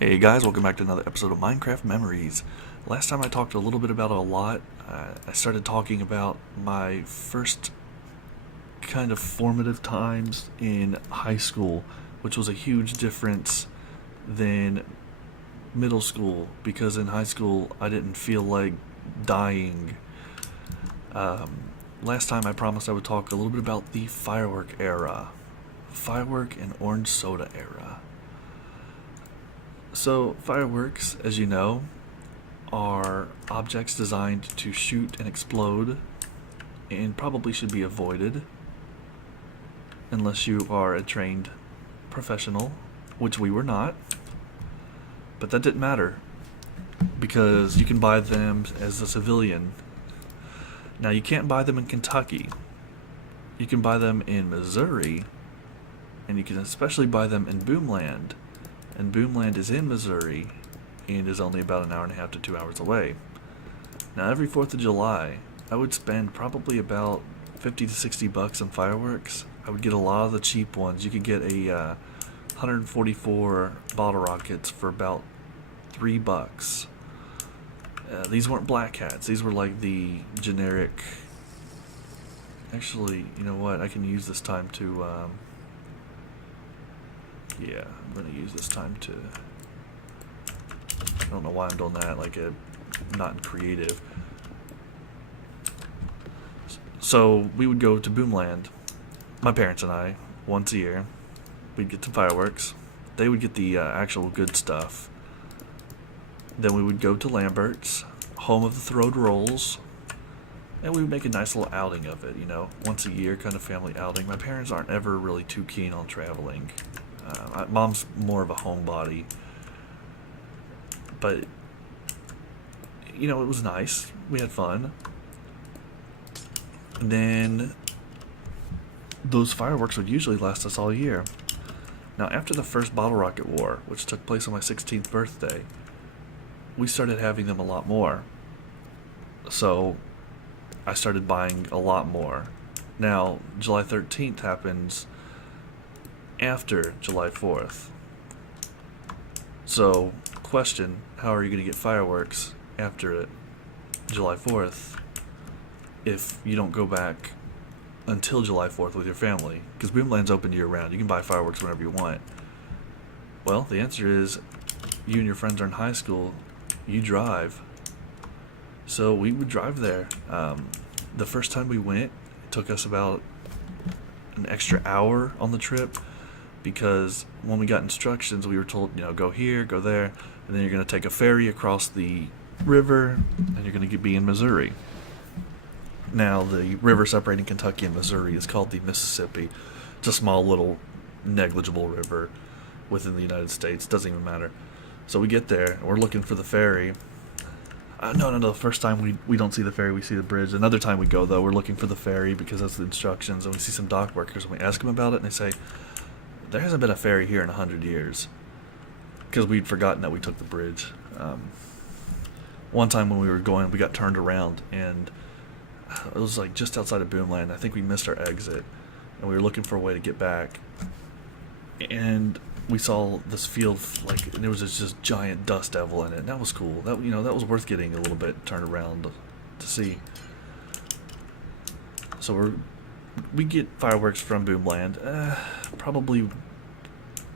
Hey guys, welcome back to another episode of Minecraft Memories. Last time I talked a little bit about it a lot. I started talking about my first kind of formative times in high school, which was a huge difference than middle school because in high school I didn't feel like dying. Last time I promised I would talk a little bit about the firework era, firework and orange soda era. So, fireworks, as you know, are objects designed to shoot and explode and probably should be avoided unless you are a trained professional, which we were not. But that didn't matter because you can buy them as a civilian. Now, you can't buy them in Kentucky. You can buy them in Missouri, and you can especially buy them in Boomland. And Boomland is in Missouri and is only about an hour and a half to 2 hours away. Now, every 4th of July, I would spend probably about 50 to 60 bucks on fireworks. I would get a lot of the cheap ones. You could get a 144 bottle rockets for about $3. These weren't black hats. These were like the generic. Actually, you know what? I can use this time to. Yeah, I'm going to use this time to. I don't know why I'm doing that, not creative. So we would go to Boomland, my parents and I, once a year. We'd get some fireworks. They would get the actual good stuff. Then we would go to Lambert's, home of the Throwed Rolls, and we would make a nice little outing of it, once a year kind of family outing. My parents aren't ever really too keen on traveling. Mom's more of a homebody, but it was nice. We had fun. And then those fireworks would usually last us all year. Now, after the first bottle rocket war, which took place on my 16th birthday, we started having them a lot more. So I started buying a lot more. Now, July 13th happens after July 4th. So, question, how are you going to get fireworks after July 4th if you don't go back until July 4th with your family? Because Boomland's open year round. You can buy fireworks whenever you want. Well, the answer is you and your friends are in high school. You drive. So we would drive there. The first time we went, it took us about an extra hour on the trip because when we got instructions, we were told, go here, go there, and then you're going to take a ferry across the river, and you're going to be in Missouri. Now, the river separating Kentucky and Missouri is called the Mississippi. It's a small little negligible river within the United States. Doesn't even matter. So we get there, and we're looking for the ferry. No. The first time we don't see the ferry, we see the bridge. Another time we go, though, we're looking for the ferry because that's the instructions, and we see some dock workers, and we ask them about it, and they say, there hasn't been a ferry here in 100 years. Because we'd forgotten that we took the bridge. One time when we were going, we got turned around, and it was like just outside of Boomland. I think we missed our exit, and we were looking for a way to get back. And we saw this field, and there was this just giant dust devil in it, and that was cool. That was worth getting a little bit turned around to see. So we get fireworks from Boomland, probably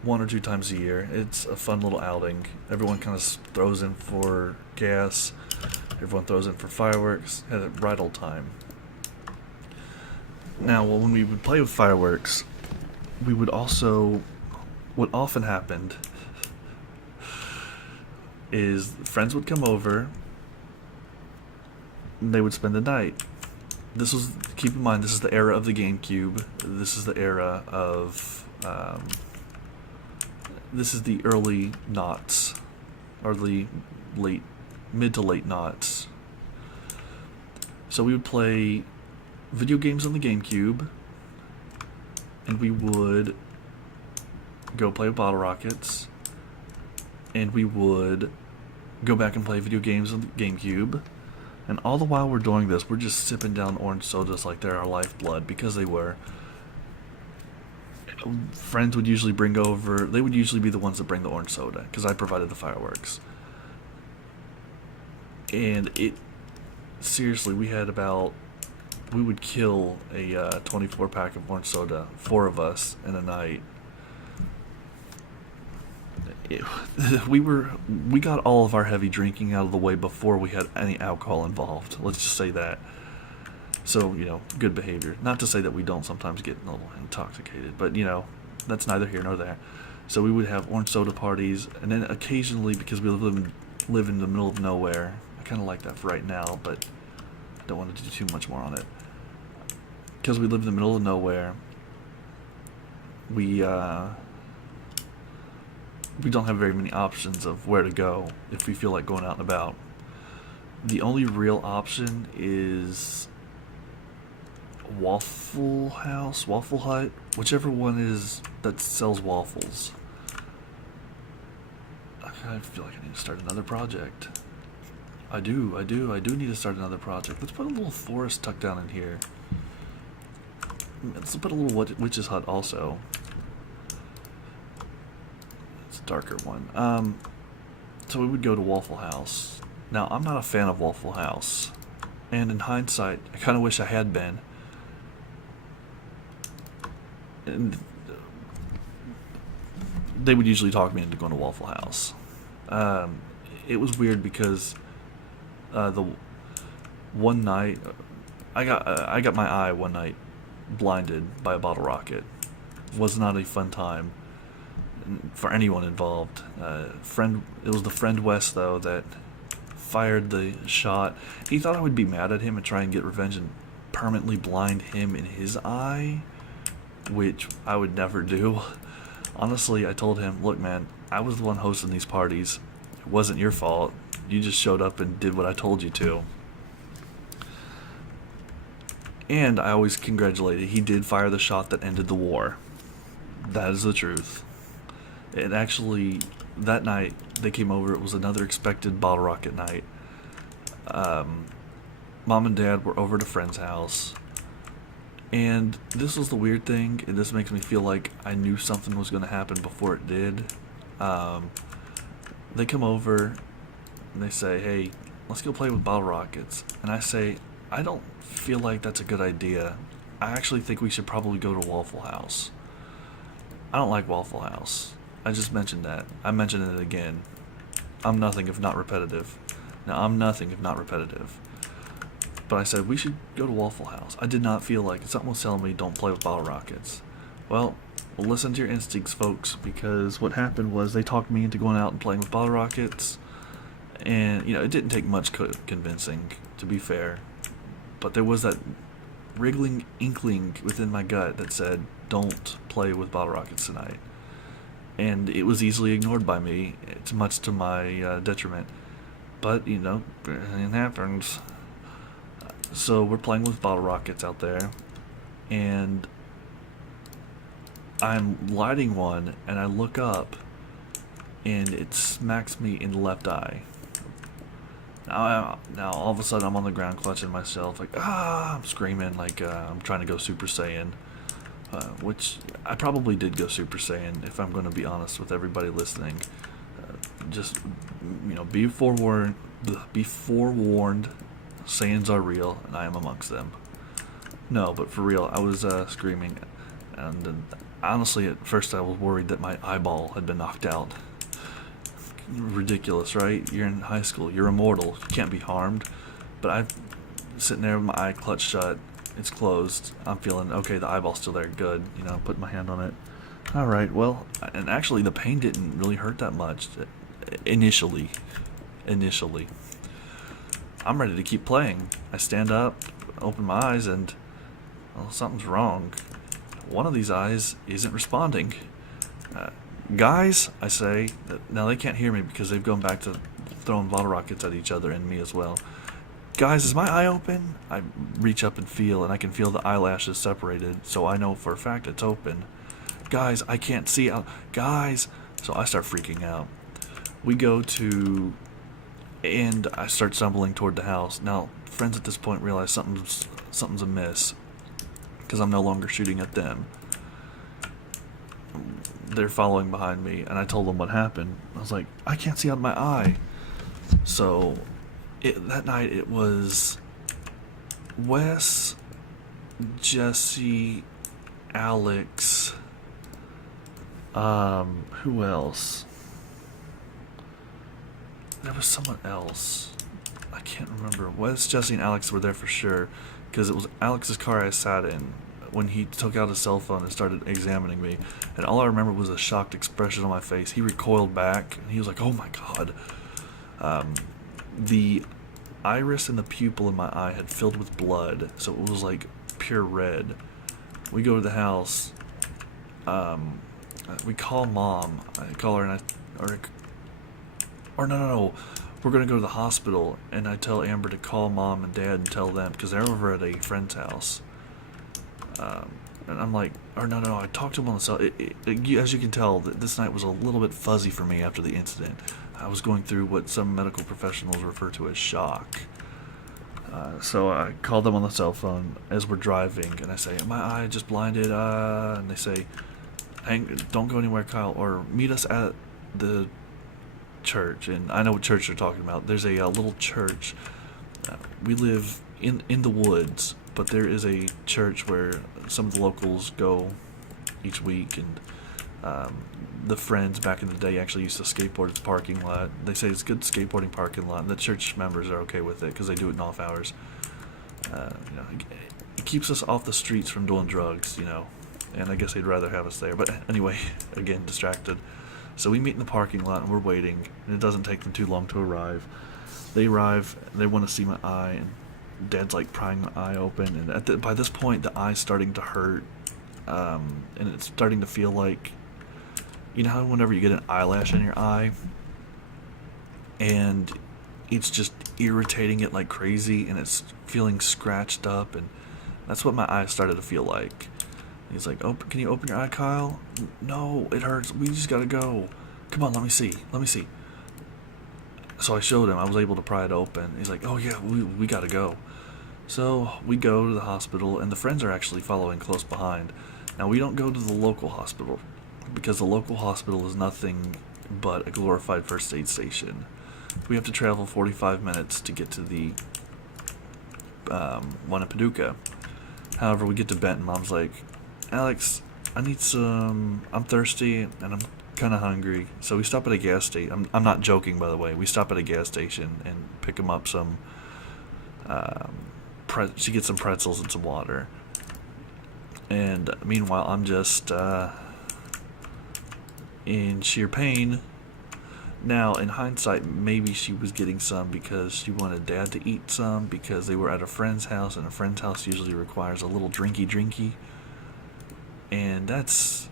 1 or 2 times a year. It's a fun little outing. Everyone kind of throws in for gas. Everyone throws in for fireworks. Had a right old time. Now, when we would play with fireworks, we would also... What often happened is friends would come over, and they would spend the night. Keep in mind, this is the era of the GameCube. This is the era of, this is the early noughts, or the mid to late noughts. So we would play video games on the GameCube, and we would go play with bottle rockets, and we would go back and play video games on the GameCube. And all the while we're doing this, we're just sipping down orange sodas like they're our lifeblood, because they were. friends would usually bring over. They would usually be the ones that bring the orange soda because I provided the fireworks. And it seriously, we would kill a 24 pack of orange soda, 4 of us in a night. It, we got all of our heavy drinking out of the way before we had any alcohol involved. Let's just say that. So, good behavior. Not to say that we don't sometimes get a little intoxicated, but, that's neither here nor there. So we would have orange soda parties, and then occasionally, because we live in the middle of nowhere, I kind of like that for right now, but I don't want to do too much more on it. Because we live in the middle of nowhere, we don't have very many options of where to go if we feel like going out and about. The only real option is Waffle House, Waffle Hut, whichever one is that sells waffles. I feel like I need to start another project. I do need to start another project. Let's put a little forest tucked down in here. Let's put a little witch's hut also. It's a darker one. So we would go to Waffle House. Now, I'm not a fan of Waffle House. And in hindsight, I kind of wish I had been. And they would usually talk me into going to Waffle House. It was weird because the one night I got my eye one night blinded by a bottle rocket. It was not a fun time for anyone involved. It was the friend West though that fired the shot. He thought I would be mad at him and try and get revenge and permanently blind him in his eye, which I would never do. Honestly, I told him, look man, I was the one hosting these parties. It wasn't your fault. You just showed up and did what I told you to. And I always congratulated. He did fire the shot that ended the war. That is the truth. And actually, that night, they came over. It was another expected bottle rocket night. Mom and Dad were over at a friend's house. And this was the weird thing, and this makes me feel like I knew something was going to happen before it did. They come over, and they say, hey, let's go play with bottle rockets. And I say, I don't feel like that's a good idea. I actually think we should probably go to Waffle House. I don't like Waffle House. I just mentioned that. I mentioned it again. I'm nothing if not repetitive. Now, I'm nothing if not repetitive. But I said, we should go to Waffle House. I did not feel like it. Something was telling me, don't play with bottle rockets. Well, listen to your instincts, folks, because what happened was they talked me into going out and playing with bottle rockets. And, it didn't take much convincing, to be fair. But there was that wriggling inkling within my gut that said, don't play with bottle rockets tonight. And it was easily ignored by me. It's much to my detriment. But, it happens. So we're playing with bottle rockets out there. And I'm lighting one, and I look up, and it smacks me in the left eye. Now all of a sudden, I'm on the ground clutching myself, like, I'm screaming, like I'm trying to go Super Saiyan. Which I probably did go Super Saiyan, if I'm going to be honest with everybody listening. Just, be forewarned. Saiyans are real, and I am amongst them. No, but for real, I was screaming, and honestly, at first I was worried that my eyeball had been knocked out. Ridiculous, right? You're in high school, you're immortal, you can't be harmed. But I'm sitting there with my eye clutched shut. It's closed. I'm feeling okay. The eyeball's still there. Good. I'm putting my hand on it. All right. Well, and actually, the pain didn't really hurt that much initially. I'm ready to keep playing. I stand up, open my eyes, and something's wrong. One of these eyes isn't responding. Guys, I say. Now they can't hear me because they've gone back to throwing bottle rockets at each other and me as well. Guys, is my eye open? I reach up and feel, and I can feel the eyelashes separated, so I know for a fact it's open. Guys, I can't see out. Guys! So I start freaking out. We go to, and I start stumbling toward the house. Now, friends at this point realize something's amiss, because I'm no longer shooting at them. they're following behind me, and I told them what happened. I was like, I can't see out of my eye. So that night it was Wes, Jesse, Alex, who else? There was someone else. I can't remember. Wes, Jesse, and Alex were there for sure, because it was Alex's car I sat in when he took out his cell phone and started examining me, and all I remember was a shocked expression on my face. He recoiled back, and he was like, oh my god. The iris and the pupil in my eye had filled with blood, so it was like pure red. We go to the house. We call Mom. I call her, and no. We're gonna go to the hospital, and I tell Amber to call Mom and Dad and tell them, because they're over at a friend's house. And I'm like, no. I talked to him on the cell. As you can tell, this night was a little bit fuzzy for me after the incident. I was going through what some medical professionals refer to as shock. So I called them on the cell phone as we're driving, and I say, my eye just blinded, and they say, don't go anywhere, Kyle, or meet us at the church. And I know what church they're talking about. There's a little church. We live in the woods, but there is a church where some of the locals go each week, and the friends back in the day actually used to skateboard at the parking lot. They say it's a good skateboarding parking lot, and the church members are okay with it because they do it in off hours. It keeps us off the streets from doing drugs, and I guess they'd rather have us there. But anyway, again, distracted. So we meet in the parking lot, and we're waiting, and it doesn't take them too long to arrive. They arrive, they want to see my eye, and Dad's like prying my eye open, and by this point the eye's starting to hurt, and it's starting to feel like, how whenever you get an eyelash in your eye and it's just irritating it like crazy, and it's feeling scratched up, and that's what my eye started to feel like. He's like, can you open your eye, Kyle? No, it hurts, we just gotta go. Come on, let me see. So I showed him. I was able to pry it open. He's like, oh yeah, we gotta go. So we go to the hospital, and the friends are actually following close behind. Now, we don't go to the local hospital, because the local hospital is nothing but a glorified first aid station. We have to travel 45 minutes to get to the one in Paducah. However, we get to Benton. Mom's like, Alex, I need some, I'm thirsty, and I'm kind of hungry. So we stop at a gas station. I'm not joking, by the way. We stop at a gas station and pick him up some, she gets some pretzels and some water. And meanwhile, I'm just in sheer pain. Now, in hindsight, maybe she was getting some because she wanted Dad to eat some, because they were at a friend's house, and a friend's house usually requires a little drinky. And that's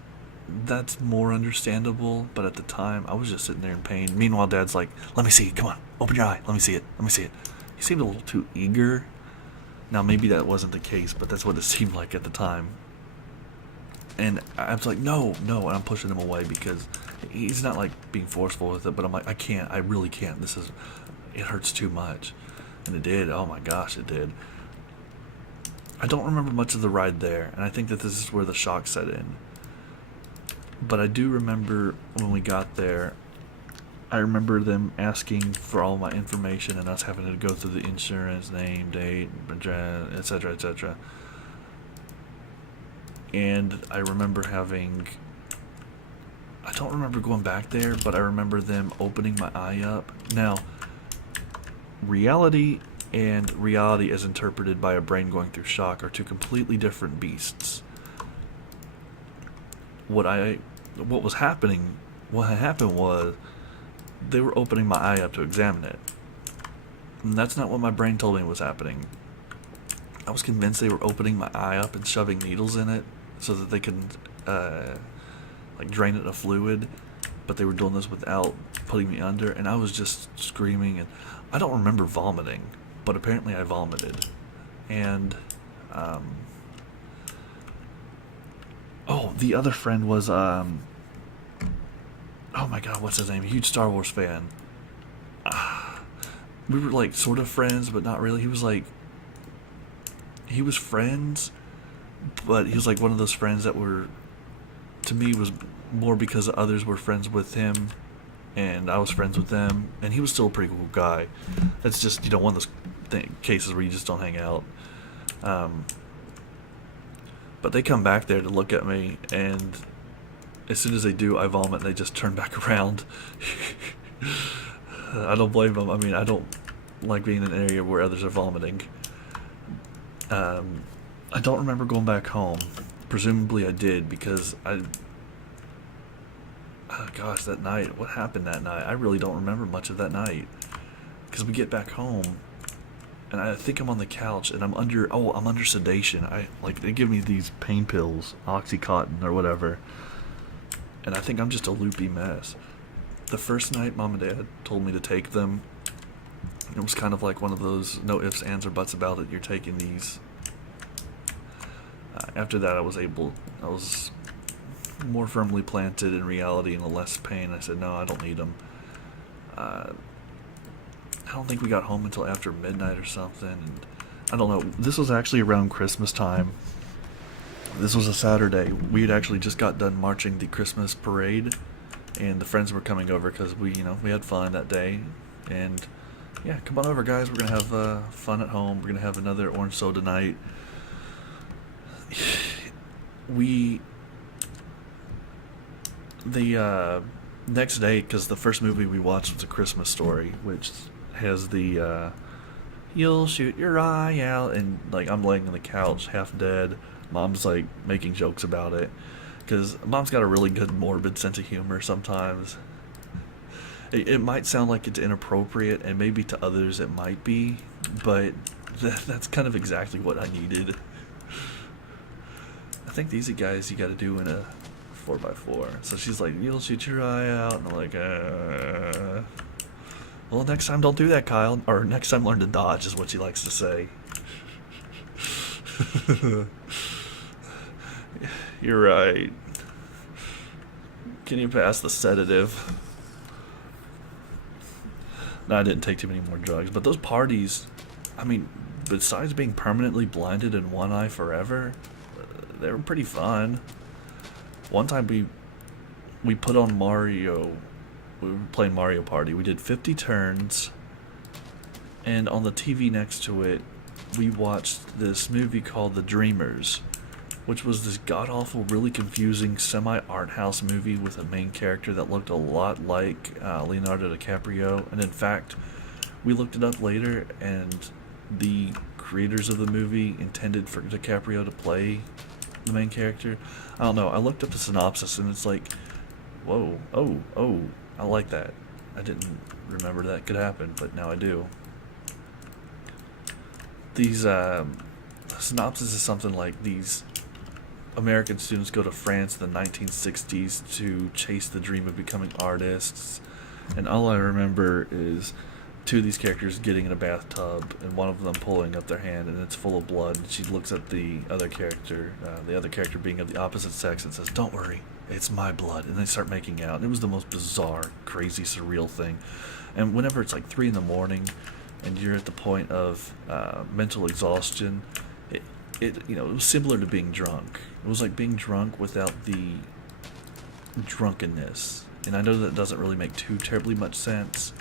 more understandable, but at the time, I was just sitting there in pain. Meanwhile, Dad's like, let me see it, come on, open your eye, let me see it. He seemed a little too eager. Now, maybe that wasn't the case, but that's what it seemed like at the time. And I was like, no, and I'm pushing him away because he's not like being forceful with it, but I'm like, I really can't, it hurts too much. And it did, oh my gosh, it did. I don't remember much of the ride there, and I think that this is where the shock set in. But I do remember when we got there, I remember them asking for all my information and us having to go through the insurance, name, date, address, etc. And I remember I don't remember going back there, but I remember them opening my eye up. Now, reality and reality as interpreted by a brain going through shock are two completely different beasts. What happened was they were opening my eye up to examine it. And that's not what my brain told me was happening. I was convinced they were opening my eye up and shoving needles in it so that they could drain it of fluid, but they were doing this without putting me under, and I was just screaming, and I don't remember vomiting, but apparently I vomited. And the other friend was oh my god, what's his name? A huge Star Wars fan. We were like sort of friends, but not really. He was friends, but he was like one of those friends that were, to me, was more because others were friends with him, and I was friends with them, and he was still a pretty cool guy. It's just, one of those cases where you just don't hang out. But they come back there to look at me, and as soon as they do, I vomit, and they just turn back around. I don't blame them. I mean, I don't like being in an area where others are vomiting. I don't remember going back home. Presumably I did, because oh gosh, that night, what happened that night? I really don't remember much of that night. Because we get back home, and I think I'm on the couch, and I'm under sedation. They give me these pain pills, Oxycontin or whatever, and I think I'm just a loopy mess. The first night, Mom and Dad told me to take them. It was kind of like one of those no ifs, ands, or buts about it. You're taking these. After that, I was more firmly planted in reality and less pain. I said, no, I don't need them. I don't think we got home until after midnight or something. And I don't know. This was actually around Christmas time. This was a Saturday. We had actually just got done marching the Christmas parade, and the friends were coming over because we had fun that day. And yeah, come on over, guys. We're gonna have fun at home. We're gonna have another orange soda night. The next day, because the first movie we watched was A Christmas Story, which has the you'll shoot your eye out, and I'm laying on the couch half dead. Mom's making jokes about it, because Mom's got a really good morbid sense of humor sometimes. It might sound like it's inappropriate, and maybe to others it might be, but that's kind of exactly what I needed. I think these are guys you gotta do in a 4x4. So she's like, you'll shoot your eye out, and I'm like, well, next time don't do that, Kyle. Or next time learn to dodge is what she likes to say. You're right. Can you pass the sedative? No, I didn't take too many more drugs. But those parties, I mean, besides being permanently blinded in one eye forever, they were pretty fun. One time we put on Mario. We were playing Mario Party. We did 50 turns, and on the TV next to it, we watched this movie called The Dreamers, which was this god-awful, really confusing semi-art house movie with a main character that looked a lot like Leonardo DiCaprio. And in fact, we looked it up later, and the creators of the movie intended for DiCaprio to play the main character. I don't know. I looked up the synopsis, and it's like, whoa, oh, I like that. I didn't remember that could happen, but now I do. These synopsis is something like these American students go to France in the 1960s to chase the dream of becoming artists, and all I remember is two of these characters getting in a bathtub, and one of them pulling up their hand, and it's full of blood, and she looks at the other character being of the opposite sex, and says, "Don't worry, it's my blood," and they start making out. And it was the most bizarre, crazy, surreal thing. And whenever it's 3 in the morning, and you're at the point of mental exhaustion, it was similar to being drunk. It was like being drunk without the drunkenness. And I know that doesn't really make too terribly much sense,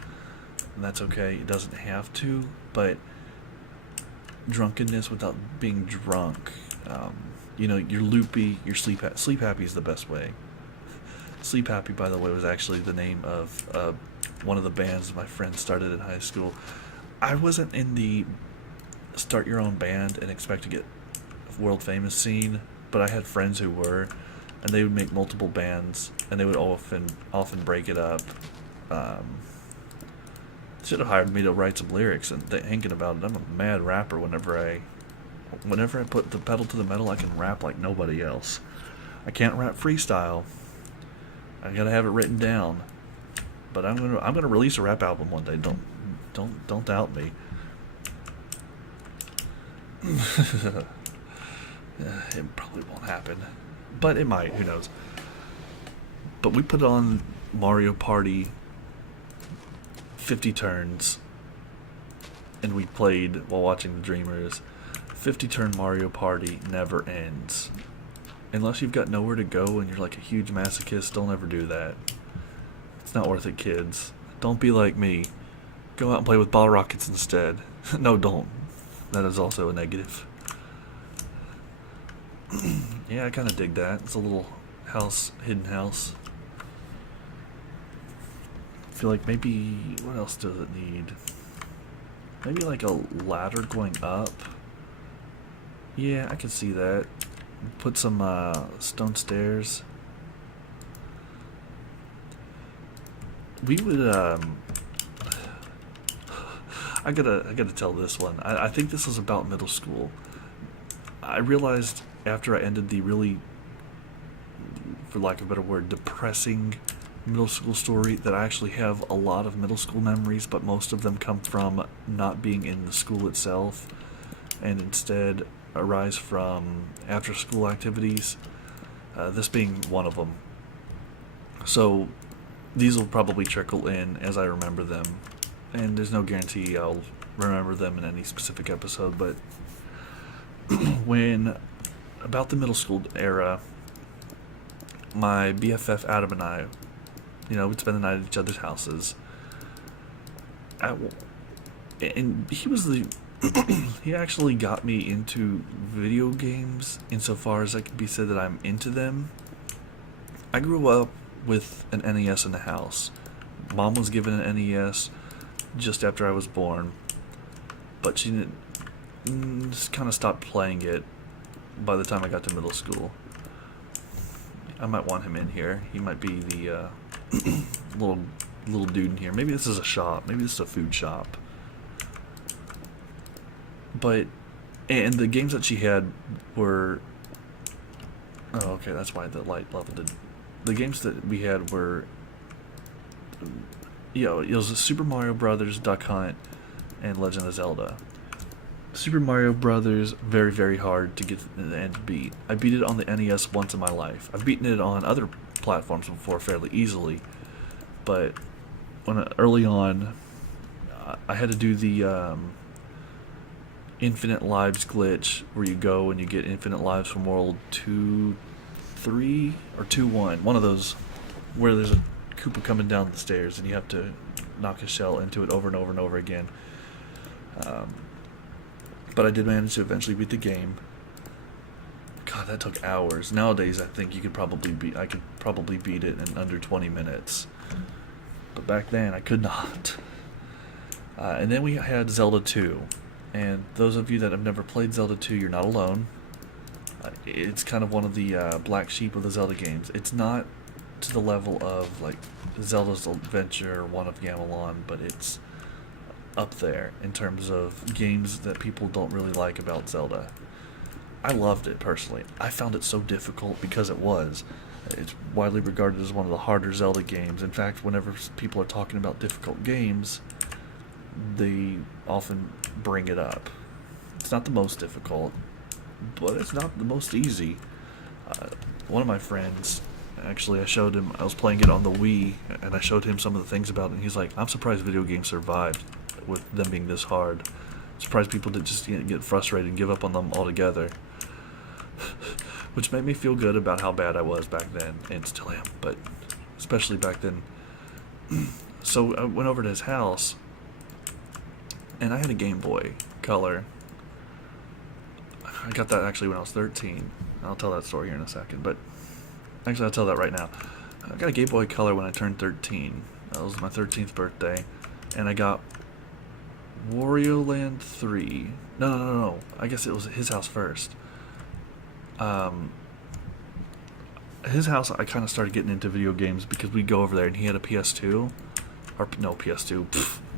and that's okay. It doesn't have to, but drunkenness without being drunk. You're loopy. You're sleep happy is the best way. Sleep Happy, by the way, was actually the name of one of the bands my friends started in high school. I wasn't in the start your own band and expect to get world famous scene, but I had friends who were, and they would make multiple bands, and they would often break it up. Should have hired me to write some lyrics. And thinking about it, I'm a mad rapper. Whenever I put the pedal to the metal, I can rap like nobody else. I can't rap freestyle. I gotta have it written down. But I'm gonna release a rap album one day. Don't doubt me. It probably won't happen, but it might. Who knows? But we put on Mario Party 50 turns, and we played while watching The Dreamers. 50 turn Mario Party never ends. unless you've got nowhere to go and you're like a huge masochist, don't ever do that. It's not worth it, kids. Don't be like me. Go out and play with bottle rockets instead. No, don't. That is also a negative. Yeah, I kind of dig that. It's a little house, hidden house. I feel like maybe, what else does it need? Maybe like a ladder going up. Yeah, I can see that. Put some stone stairs. We would I gotta tell this one. I think this was about middle school. I realized after I ended the really, for lack of a better word, depressing middle school story that I actually have a lot of middle school memories, but most of them come from not being in the school itself and instead arise from after school activities, this being one of them. So these will probably trickle in as I remember them, and there's no guarantee I'll remember them in any specific episode, but when about the middle school era, my BFF Adam and I, we'd spend the night at each other's houses. And he was the he actually got me into video games insofar as I could be said that I'm into them. I grew up with an NES in the house. Mom was given an NES just after I was born, but she just kind of stopped playing it by the time I got to middle school. I might want him in here. He might be the little dude in here. Maybe this is a shop. Maybe this is a food shop. And the games that she had were... Oh, okay, that's why the light level did. The games that we had were... it was Super Mario Brothers, Duck Hunt, and Legend of Zelda. Super Mario Brothers, very, very hard to get and beat. I beat it on the NES once in my life. I've beaten it on other platforms before fairly easily, but early on, I had to do the infinite lives glitch, where you go and you get infinite lives from World 2, 3, or 2, 1. One of those where there's a Koopa coming down the stairs and you have to knock a shell into it over and over and over again. But I did manage to eventually beat the game. God, that took hours. Nowadays, I think I could probably beat it in under 20 minutes. But back then, I could not. And then we had Zelda 2. And those of you that have never played Zelda 2, you're not alone. It's kind of one of the black sheep of the Zelda games. It's not to the level of like Zelda's Adventure or One of Gamelon, but it's up there in terms of games that people don't really like about Zelda. I loved it personally. I found it so difficult because it was. It's widely regarded as one of the harder Zelda games. In fact, whenever people are talking about difficult games, they often bring it up. It's not the most difficult, but it's not the most easy. One of my friends, actually, I was playing it on the Wii, and I showed him some of the things about it, and he's like, I'm surprised video games survived with them being this hard. I'm surprised people didn't just get frustrated and give up on them altogether. Which made me feel good about how bad I was back then, and still am, but especially back then. So I went over to his house, and I had a Game Boy Color. I got that actually when I was 13. I'll tell that story here in a second, but actually I'll tell that right now. I got a Game Boy Color when I turned 13. That was my 13th birthday, and I got Wario Land 3. No. I guess it was his house first. His house, I kind of started getting into video games because we'd go over there and he had a PS2. Or, no, PS2.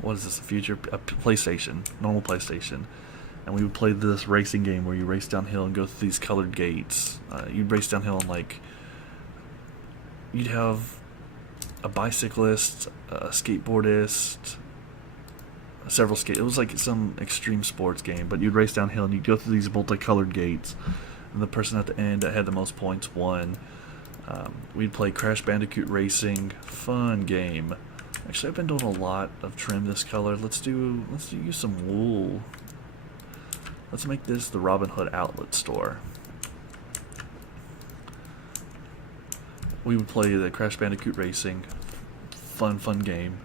What is this, the future? A PlayStation. Normal PlayStation. And we would play this racing game where you race downhill and go through these colored gates. You'd race downhill and, like, you'd have a bicyclist, a skateboardist, it was like some extreme sports game, but you'd race downhill and you'd go through these multicolored gates, and the person at the end that had the most points won. We'd play Crash Bandicoot Racing, fun game. Actually, I've been doing a lot of trim this color. Let's use some wool. Let's make this the Robin Hood outlet store. we would play the Crash Bandicoot Racing, fun game,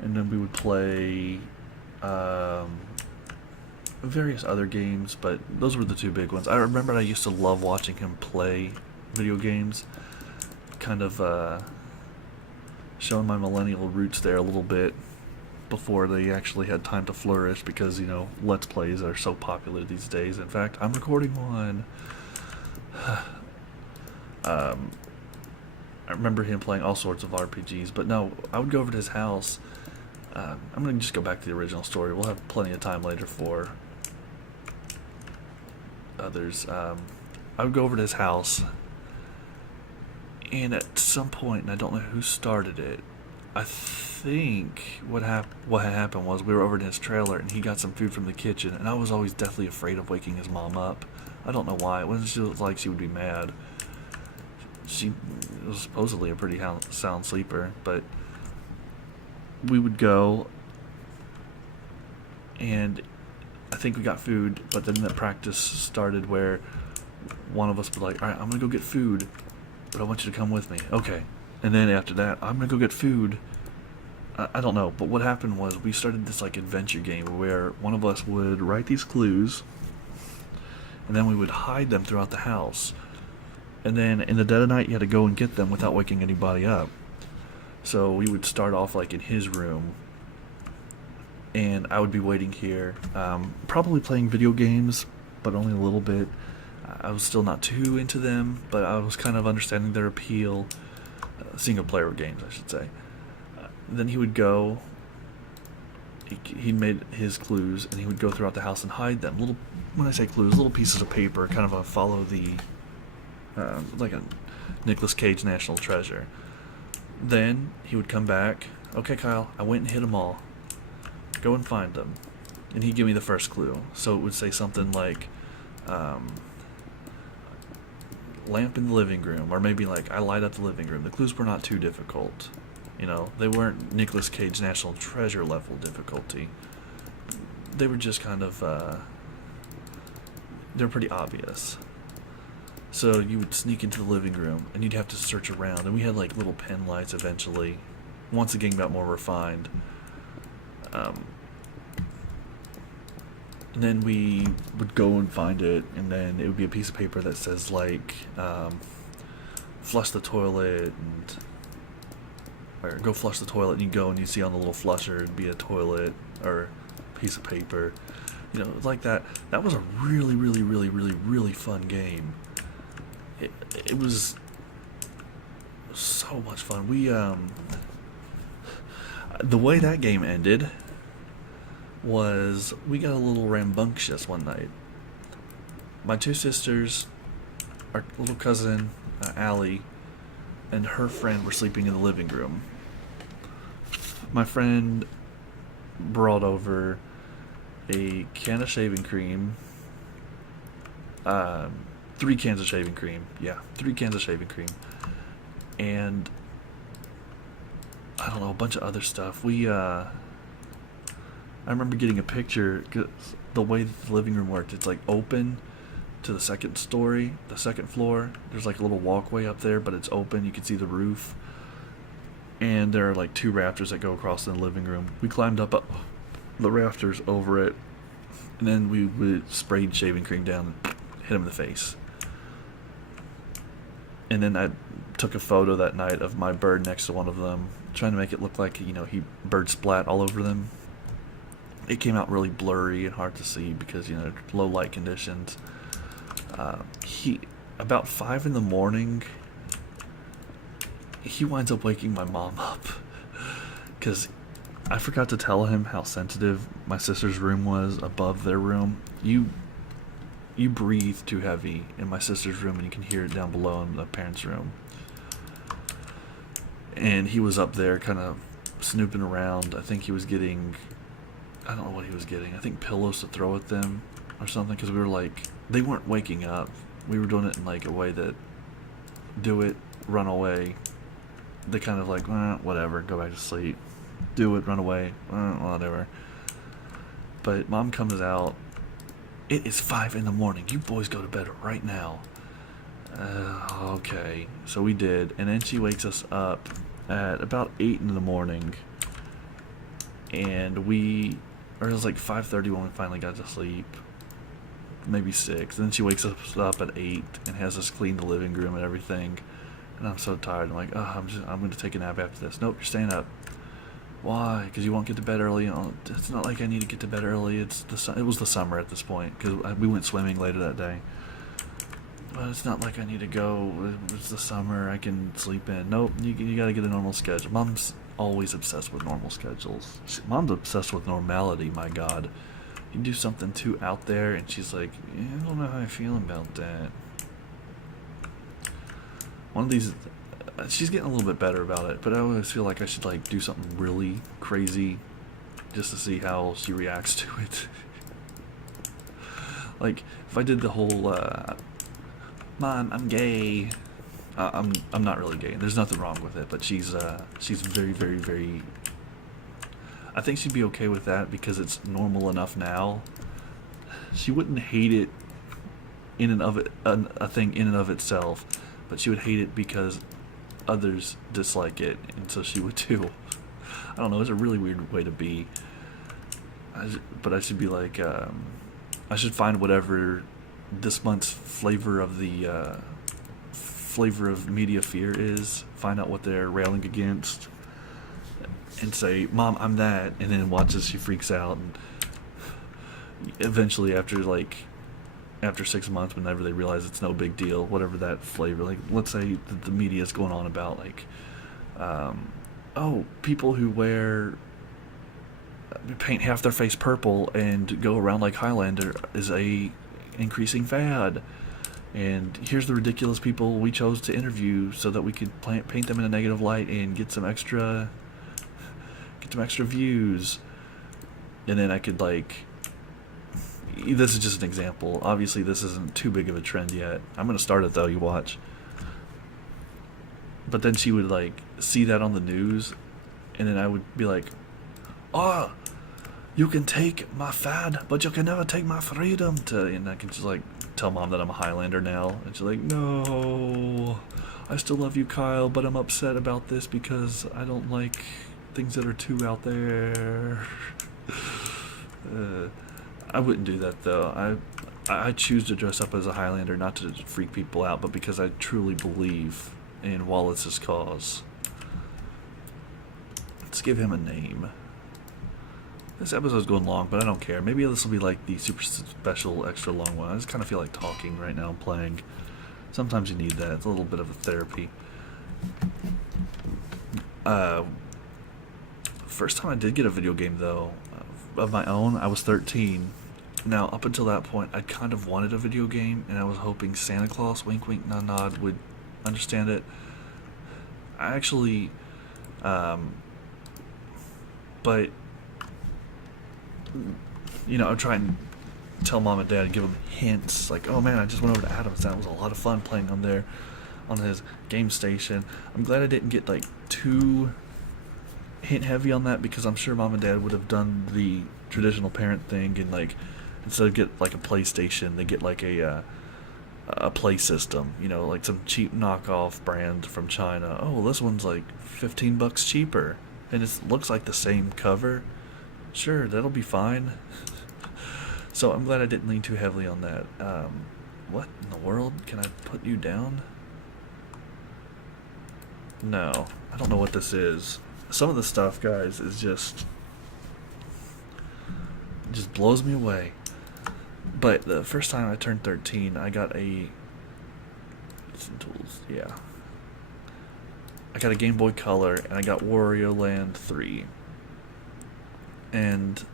and then we would play various other games, but those were the two big ones. I remember I used to love watching him play video games, kind of showing my millennial roots there a little bit before they actually had time to flourish, because Let's Plays are so popular these days. In fact, I'm recording one. I remember him playing all sorts of RPGs, but no, I would go over to his house. I'm going to just go back to the original story. We'll have plenty of time later for others. I would go over to his house, and at some point, and I don't know who started it, I think what had happened was we were over in his trailer, and he got some food from the kitchen, and I was always deathly afraid of waking his mom up. I don't know why. It wasn't like she would be mad. She was supposedly a pretty sound sleeper, but we would go, and I think we got food, but then the practice started where one of us would like, alright, I'm going to go get food, but I want you to come with me. Okay. And then after that, I'm going to go get food. I don't know, but what happened was we started this like adventure game where one of us would write these clues, and then we would hide them throughout the house. And then in the dead of night, you had to go and get them without waking anybody up. So we would start off like in his room, and I would be waiting here, probably playing video games, but only a little bit. I was still not too into them, but I was kind of understanding their appeal. Single player games, I should say. Then he would go, he'd made his clues, and he would go throughout the house and hide them. When I say clues, little pieces of paper, kind of follow the, like a Nicolas Cage National Treasure. Then he would come back. Okay, Kyle, I went and hit them all. Go and find them. And he'd give me the first clue. So it would say something like, lamp in the living room, or maybe like I light up the living room. The clues were not too difficult. They weren't Nicolas Cage National Treasure level difficulty. They were just kind of, they're pretty obvious. So you would sneak into the living room, and you'd have to search around, and we had like little pen lights eventually, once the game got more refined. And then we would go and find it, and then it would be a piece of paper that says like, flush the toilet, or go flush the toilet, and you go and you see on the little flusher it'd be a toilet or a piece of paper, like that. That was a really, really, really, really, really fun game. It was so much fun. We the way that game ended was we got a little rambunctious one night. My two sisters, our little cousin Allie, and her friend were sleeping in the living room. My friend brought over a can of shaving cream, 3 cans of shaving cream, 3 cans of shaving cream, and I don't know, a bunch of other stuff. I remember getting a picture, 'cause the way that the living room worked, it's like open to the second story, the second floor. There's like a little walkway up there, but it's open. You can see the roof. And there are like 2 rafters that go across the living room. We climbed up the rafters over it, and then we would sprayed shaving cream down and hit him in the face. And then I took a photo that night of my bird next to one of them, trying to make it look like, he bird splat all over them. It came out really blurry and hard to see because, low light conditions. About 5 in the morning, he winds up waking my mom up because I forgot to tell him how sensitive my sister's room was above their room. You breathe too heavy in my sister's room, and you can hear it down below in the parents' room. And he was up there kind of snooping around. I think he was getting, I don't know what he was getting. I think pillows to throw at them or something, because we were like, they weren't waking up. We were doing it in like a way that, do it, run away. They kind of like, whatever, go back to sleep. Do it, run away, whatever. But Mom comes out. It is 5 in the morning. You boys go to bed right now. Okay, so we did, and then she wakes us up at about 8 in the morning, and or it was like 5:30 when we finally got to sleep, maybe 6. And then she wakes us up at 8 and has us clean the living room and everything, and I'm so tired. I'm like, oh, I'm going to take a nap after this. Nope, you're staying up. Why? Because you won't get to bed early. It's not like I need to get to bed early. It was the summer at this point because we went swimming later that day. But it's not like I need to go. It's the summer. I can sleep in. Nope, you got to get a normal schedule. Mom's always obsessed with normal schedules. Mom's obsessed with normality, my God. You do something too out there, and she's like, I don't know how I feel about that. One of these, she's getting a little bit better about it, but I always feel like I should like do something really crazy just to see how she reacts to it. Like, if I did the whole, Mom, I'm gay. I'm not really gay. There's nothing wrong with it, but she's very, very, very. I think she'd be okay with that because it's normal enough now. She wouldn't hate it in and of it, a thing in and of itself, but she would hate it because others dislike it, and so she would too. I don't know. It's a really weird way to be. But I should be like, I should find whatever this month's flavor of media fear is, find out what they're railing against, and say, Mom, I'm that, and then watch as she freaks out, and eventually after 6 months, whenever they realize it's no big deal, whatever that flavor, like let's say the media is going on about like, people who paint half their face purple and go around like Highlander is a increasing fad, and here's the ridiculous people we chose to interview so that we could paint them in a negative light and get some extra views. And then I could like, this is just an example, obviously this isn't too big of a trend yet, I'm gonna start it though, you watch. But then she would like see that on the news, and then I would be like, oh, you can take my fad, but you can never take my freedom. And I can just like tell Mom that I'm a Highlander now, and she's like, no, I still love you, Kyle, but I'm upset about this because I don't like things that are too out there. I wouldn't do that though. I choose to dress up as a Highlander not to freak people out, but because I truly believe in Wallace's cause. Let's give him a name. This episode's going long, but I don't care. Maybe this will be like the super special, extra long one. I just kind of feel like talking right now and playing. Sometimes you need that. It's a little bit of a therapy. First time I did get a video game, though, of my own, I was 13. Now, up until that point, I kind of wanted a video game, and I was hoping Santa Claus, wink wink nod nod, would understand it. I actually, but, you know, I try and tell Mom and Dad, give them hints, like, oh man, I just went over to Adam's, that was a lot of fun playing on his game station. I'm glad I didn't get, like, too hint heavy on that, because I'm sure Mom and Dad would have done the traditional parent thing, and, like, instead of get, like, a PlayStation, they get, like, a play system, you know, like some cheap knockoff brand from China. Oh, this one's like $15 cheaper, and it looks like the same cover. Sure, that'll be fine. So I'm glad I didn't lean too heavily on that. What in the world? Can I put you down? No, I don't know what this is. Some of the stuff, guys, is just blows me away. But the first time I turned 13, I got a tools, yeah. I got a Game Boy Color, and I got Wario Land 3. And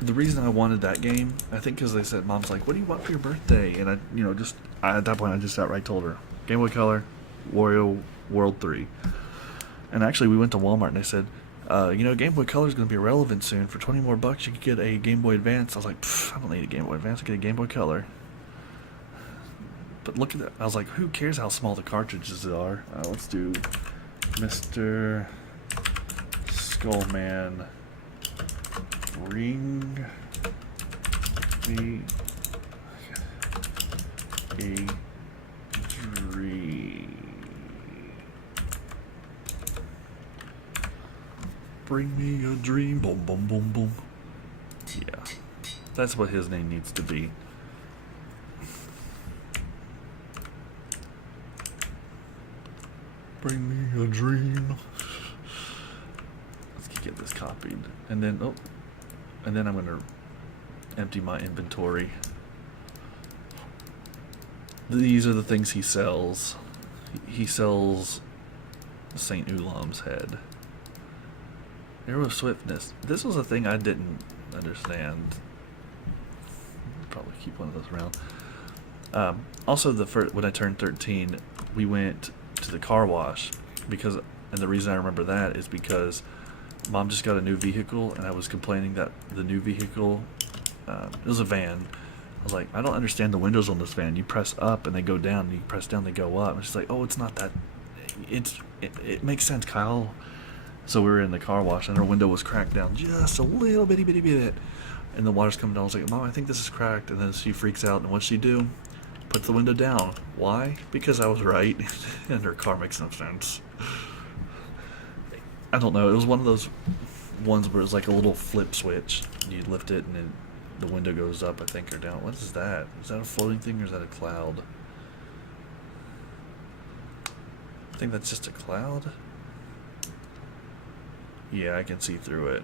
the reason I wanted that game, I think because they said, Mom's like, what do you want for your birthday? And at that point, I just outright told her, Game Boy Color, Wario World 3. And actually, we went to Walmart, and they said, Game Boy Color is going to be irrelevant soon. For $20 more, you could get a Game Boy Advance. I was like, I don't need a Game Boy Advance. I get a Game Boy Color. But look at that. I was like, who cares how small the cartridges are? Let's do Mr. Skullman. Bring me a Bring me a dream. Boom, boom, boom, boom. Yeah. That's what his name needs to be. Bring me a dream. Let's get this copied. And then, I'm going to empty my inventory. These are the things he sells. He sells St. Ulam's head. Arrow of Swiftness. This was a thing I didn't understand. Probably keep one of those around. Also, when I turned 13, we went to the car wash and the reason I remember that is because Mom just got a new vehicle, and I was complaining that the new vehicle, it was a van. I was like, I don't understand the windows on this van. You press up and they go down, and you press down, they go up. And she's like, oh, it's not that. It makes sense, Kyle. So we were in the car wash, and her window was cracked down just a little bitty bit. And the water's coming down. I was like, Mom, I think this is cracked. And then she freaks out, and what'd she do? Put the window down. Why? Because I was right, and her car makes no sense. I don't know. It was one of those ones where it's like a little flip switch. You lift it, and then the window goes up, I think, or down. What is that? Is that a floating thing, or is that a cloud? I think that's just a cloud. Yeah, I can see through it.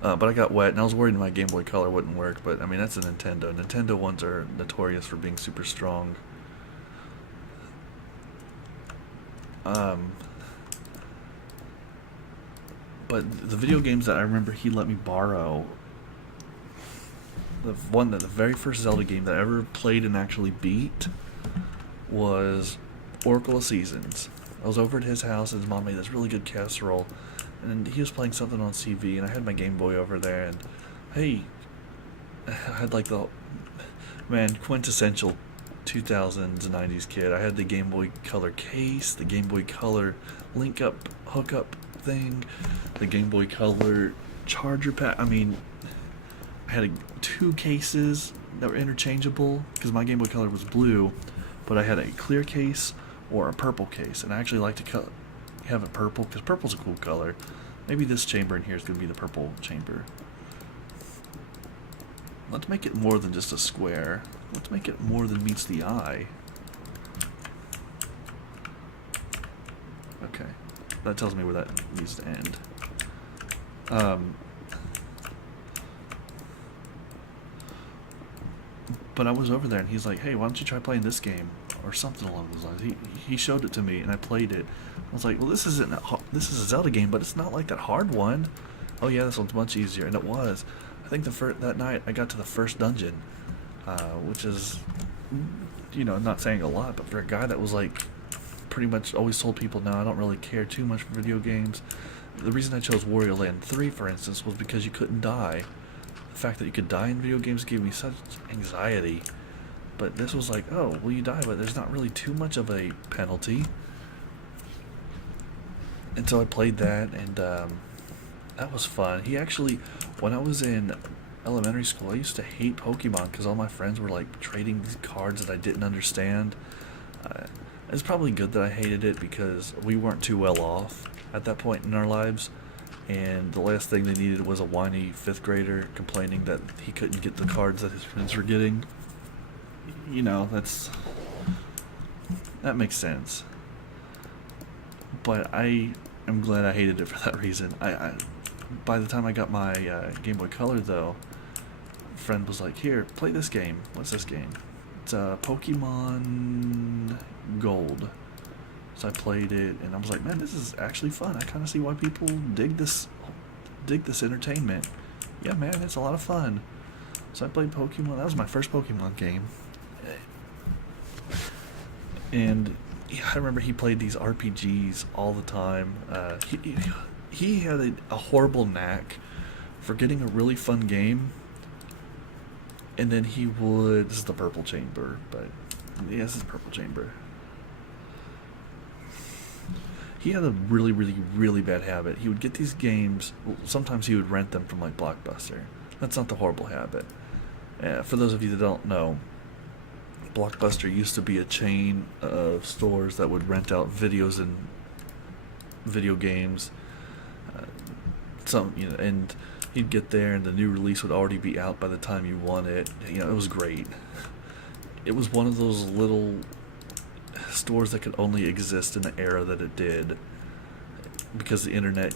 But I got wet, and I was worried my Game Boy Color wouldn't work, but I mean, that's a Nintendo. Nintendo ones are notorious for being super strong. But the video games that I remember he let me borrow, the very first Zelda game that I ever played and actually beat was Oracle of Seasons. I was over at his house, and his mom made this really good casserole, and he was playing something on CV, and I had my Game Boy over there, and hey, I had like the, man, quintessential 2000s, 90s kid. I had the Game Boy Color case, the Game Boy Color hookup thing, the Game Boy Color charger pack. I mean, I had two cases that were interchangeable, because my Game Boy Color was blue, but I had a clear case or a purple case, and I actually like to have it purple, because purple's a cool color. Maybe this chamber in here is going to be the purple chamber. Let's make it more than just a square. Let's make it more than meets the eye. Okay, that tells me where that needs to end. But I was over there, and he's like, hey, why don't you try playing this game? Or something along those lines. He showed it to me, and I played it. I was like, well, this is a Zelda game, but it's not like that hard one. Oh yeah, this one's much easier, and it was. I think that night I got to the first dungeon, which is, you know, not saying a lot, but for a guy that was like pretty much always told people, no, I don't really care too much for video games. The reason I chose Wario Land 3, for instance, was because you couldn't die. The fact that you could die in video games gave me such anxiety. But this was like, oh, well, you die, but there's not really too much of a penalty. And so I played that, and that was fun. He actually, when I was in elementary school, I used to hate Pokemon because all my friends were like trading these cards that I didn't understand. It's probably good that I hated it because we weren't too well off at that point in our lives. And the last thing they needed was a whiny 5th grader complaining that he couldn't get the cards that his friends were getting. You know, that makes sense. But I am glad I hated it for that reason. By the time I got my Game Boy Color, though, a friend was like, here, play this game. What's this game? It's Pokemon Gold. So I played it, and I was like, man, this is actually fun. I kind of see why people dig this entertainment. Yeah, man, it's a lot of fun. So I played Pokemon. That was my first Pokemon game. And yeah, I remember he played these RPGs all the time. He had a horrible knack for getting a really fun game, and then he would... This is the purple chamber, but... Yeah, this is the purple chamber. He had a really, really, really bad habit. He would get these games... Well, sometimes he would rent them from, like, Blockbuster. That's not the horrible habit. For those of you that don't know, Blockbuster used to be a chain of stores that would rent out videos and video games. and you'd get there and the new release would already be out by the time you won it. It was great. It was one of those little stores that could only exist in the era that it did, because the internet,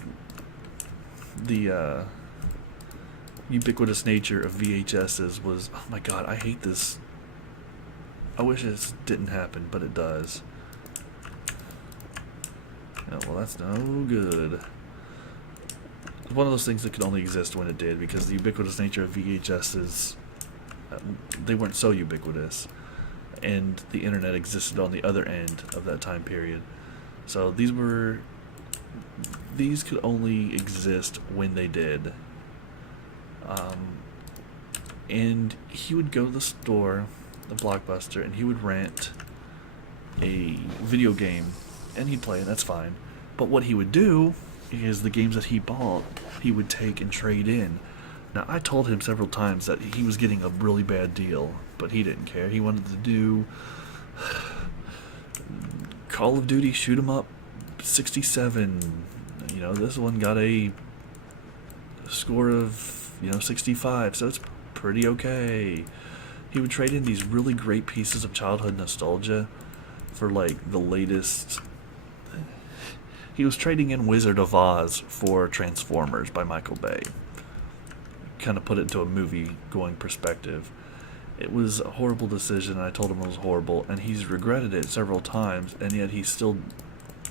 the ubiquitous nature of VHSs was, oh my god, I hate this. I wish this didn't happen, but it does. Oh, well, that's no good. It's one of those things that could only exist when it did, because the ubiquitous nature of VHSs, they weren't so ubiquitous, and the internet existed on the other end of that time period. So these could only exist when they did. And he would go to the store, the Blockbuster, and he would rent a video game, and he'd play it. That's fine. But what he would do is the games that he bought, he would take and trade in. Now, I told him several times that he was getting a really bad deal, but he didn't care. He wanted to do Call of Duty Shoot 'em Up 67. This one got a score of 65, so it's pretty okay. He would trade in these really great pieces of childhood nostalgia for like the latest. He was trading in Wizard of Oz for Transformers by Michael Bay. Kind of put it into a movie-going perspective. It was a horrible decision, and I told him it was horrible, and he's regretted it several times, and yet he still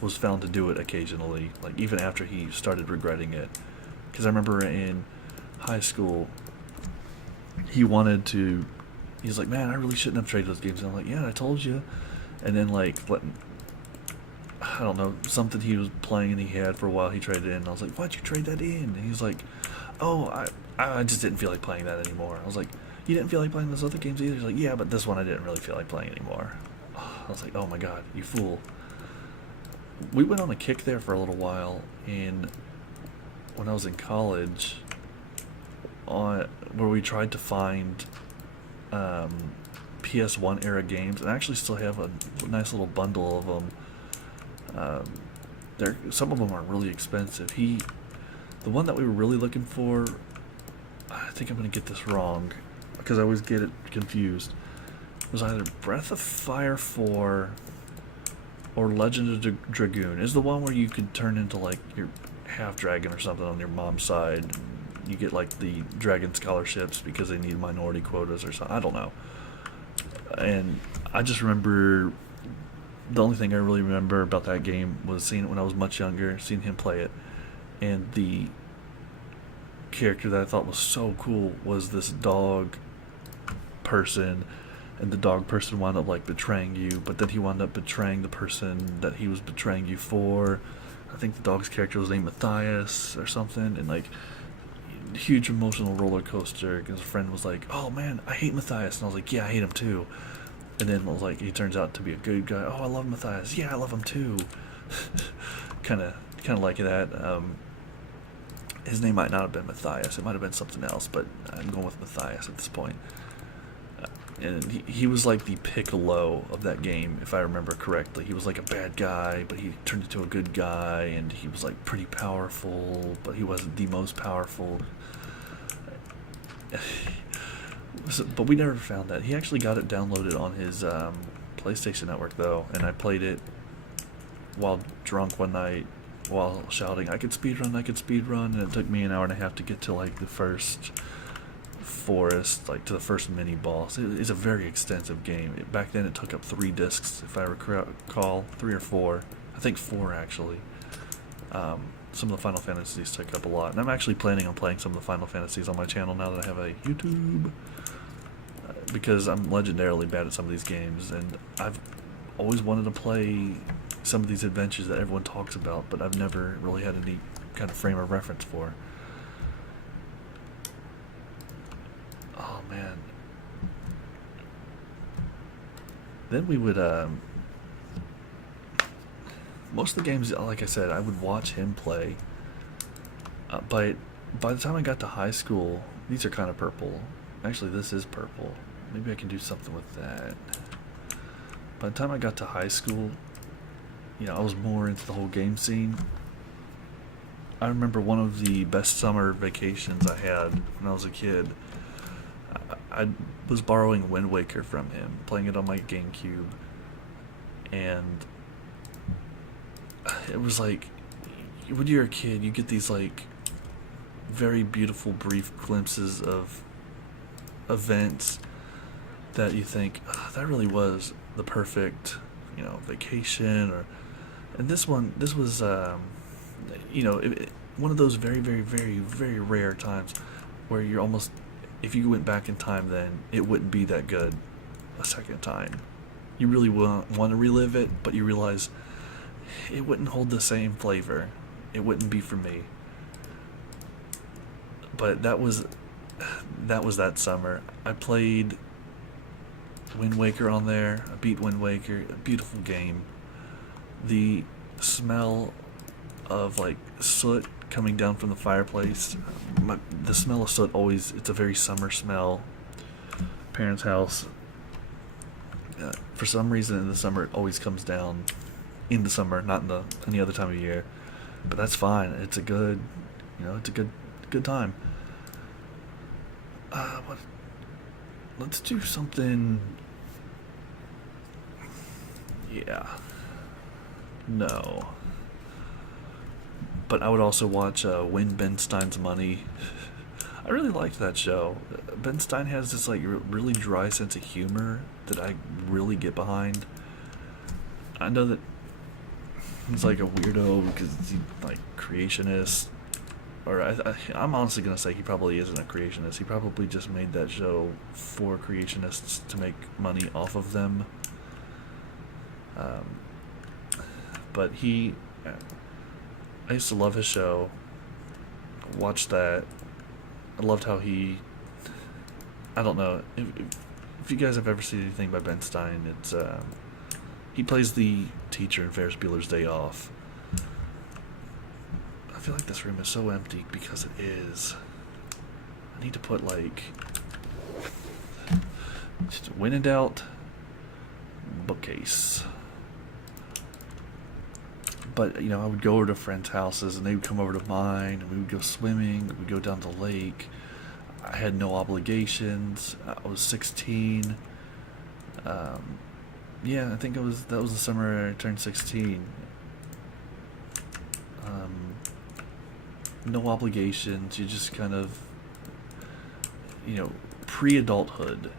was found to do it occasionally, like even after he started regretting it. Because I remember in high school, he's like, man, I really shouldn't have traded those games. And I'm like, yeah, I told you. And then I don't know, something he was playing and he had for a while, he traded in. And I was like, why'd you trade that in? And he's like, oh, I just didn't feel like playing that anymore. I was like, you didn't feel like playing those other games either? He's like, yeah, but this one I didn't really feel like playing anymore. I was like, oh my god, you fool. We went on a kick there for a little while, and when I was in college, where we tried to find PS1 era games, and I actually still have a nice little bundle of them. Some of them are really expensive. The one that we were really looking for, I think I'm going to get this wrong, because I always get it confused. It was either Breath of Fire 4 or Legend of Dragoon. Is the one where you could turn into like your half dragon or something on your mom's side. You get like the dragon scholarships because they need minority quotas or something. I don't know. And I just remember, the only thing I really remember about that game was seeing it when I was much younger, seeing him play it, and the character that I thought was so cool was this dog person, and the dog person wound up like betraying you, but then he wound up betraying the person that he was betraying you for. I think the dog's character was named Matthias or something, and like, huge emotional roller coaster, because a friend was like, oh man, I hate Matthias, and I was like, yeah, I hate him too. And then I was like, he turns out to be a good guy. Oh, I love Matthias. Yeah, I love him too. kind of like that. His name might not have been Matthias. It might have been something else, but I'm going with Matthias at this point. And he was like the Piccolo of that game, if I remember correctly. He was like a bad guy, but he turned into a good guy, and he was like pretty powerful, but he wasn't the most powerful. But we never found that. He actually got it downloaded on his PlayStation Network, though, and I played it while drunk one night, while shouting, I could speedrun, and it took me an hour and a half to get to like the first forest, like to the first mini boss. It's a very extensive game. Back then it took up 3 discs, if I recall, 3 or 4. I think 4 actually. Some of the Final Fantasies took up a lot, and I'm actually planning on playing some of the Final Fantasies on my channel now that I have a YouTube, because I'm legendarily bad at some of these games, and I've always wanted to play some of these adventures that everyone talks about, but I've never really had any kind of frame of reference for. Oh man. Then we would most of the games, like I said, I would watch him play, but by the time I got to high school, these are kind of purple. Actually, this is purple. Maybe I can do something with that. By the time I got to high school, I was more into the whole game scene. I remember one of the best summer vacations I had when I was a kid. I was borrowing Wind Waker from him, playing it on my GameCube, and it was like when you're a kid, you get these like very beautiful, brief glimpses of events that you think, "Ah, that really was the perfect, vacation." And this was, one of those very, very, very, very rare times where you're almost, if you went back in time, then it wouldn't be that good a second time. You really want to relive it, but you realize it wouldn't hold the same flavor. It wouldn't be for me. But that summer. I played Wind Waker on there. I beat Wind Waker. A beautiful game. The smell of like soot coming down from the fireplace. The smell of soot it's a very summer smell. Parents' house. For some reason in the summer it always comes down in the summer, not in any other time of year. But that's fine. It's a good, it's a good time. Let's do something. Yeah. No. But I would also watch Win Ben Stein's Money. I really liked that show. Ben Stein has this like really dry sense of humor that I really get behind. I know that he's like a weirdo because he's like creationist, or I'm honestly gonna say he probably isn't a creationist. He probably just made that show for creationists to make money off of them. But I used to love his show. Watched that. I loved how I don't know if you guys have ever seen anything by Ben Stein. It's he plays the teacher in Ferris Bueller's Day Off. I feel like this room is so empty because it is. I need to put like, just when in doubt, bookcase. But I would go over to friends' houses and they would come over to mine, and we would go swimming, we'd go down to the lake. I had no obligations. I was 16. Yeah, I think that was the summer I turned 16. No obligations. You just kind of, pre-adulthood.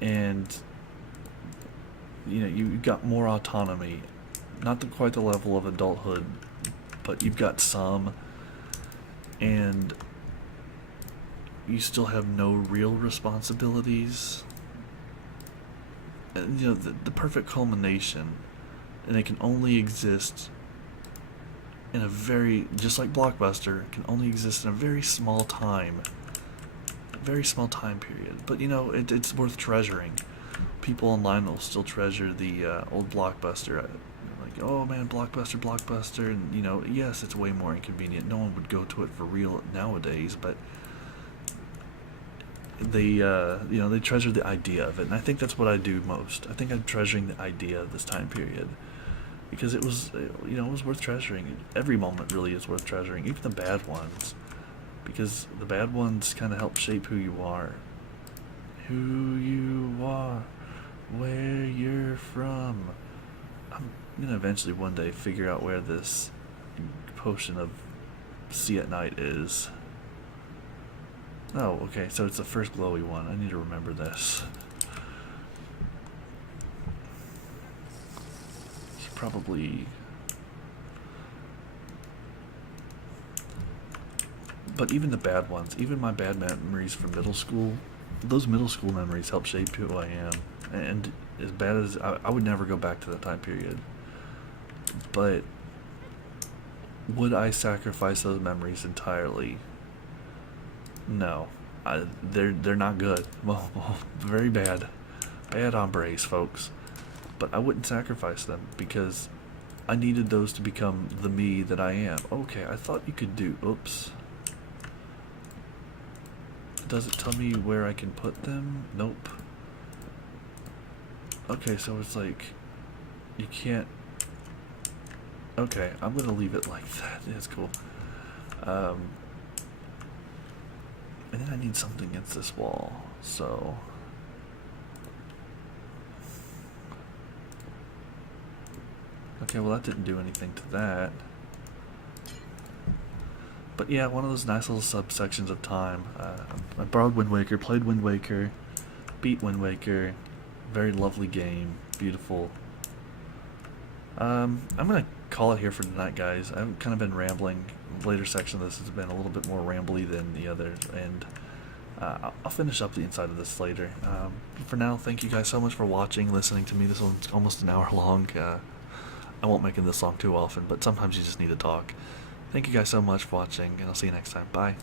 And, you got more autonomy. Not quite the level of adulthood, but you've got some. And you still have no real responsibilities. And, the perfect culmination, and it can only exist in just like Blockbuster, can only exist in a very small time period. But it's worth treasuring. People online will still treasure the old Blockbuster. Like, oh man, Blockbuster, and yes, it's way more inconvenient. No one would go to it for real nowadays, but they treasure the idea of it, and I think that's what I do most. I think I'm treasuring the idea of this time period because it was worth treasuring. Every moment really is worth treasuring, even the bad ones, because the bad ones kind of help shape who you are, where you're from. I'm gonna eventually one day figure out where this potion of See at Night is. Oh, okay, so it's the first glowy one. I need to remember this. It's probably... But even the bad ones, even my bad memories from middle school, those middle school memories help shape who I am. And as bad as... I would never go back to that time period. But would I sacrifice those memories entirely? No, they're not good. Well, very bad hombres, folks. But I wouldn't sacrifice them because I needed those to become the me that I am. Okay, I thought you could do. Oops. Does it tell me where I can put them? Nope. Okay, so it's like you can't. Okay, I'm gonna leave it like that. It's cool. And then I need something against this wall, so... Okay, well that didn't do anything to that. But yeah, one of those nice little subsections of time. I borrowed Wind Waker, played Wind Waker, beat Wind Waker. Very lovely game, beautiful. I'm gonna call it here for tonight, guys. I've kind of been rambling. The later section of this has been a little bit more rambly than the others, and I'll finish up the inside of this later. For now, thank you guys so much for watching, listening to me. This one's almost an hour long. I won't make it this long too often, but sometimes you just need to talk. Thank you guys so much for watching, and I'll see you next time. Bye.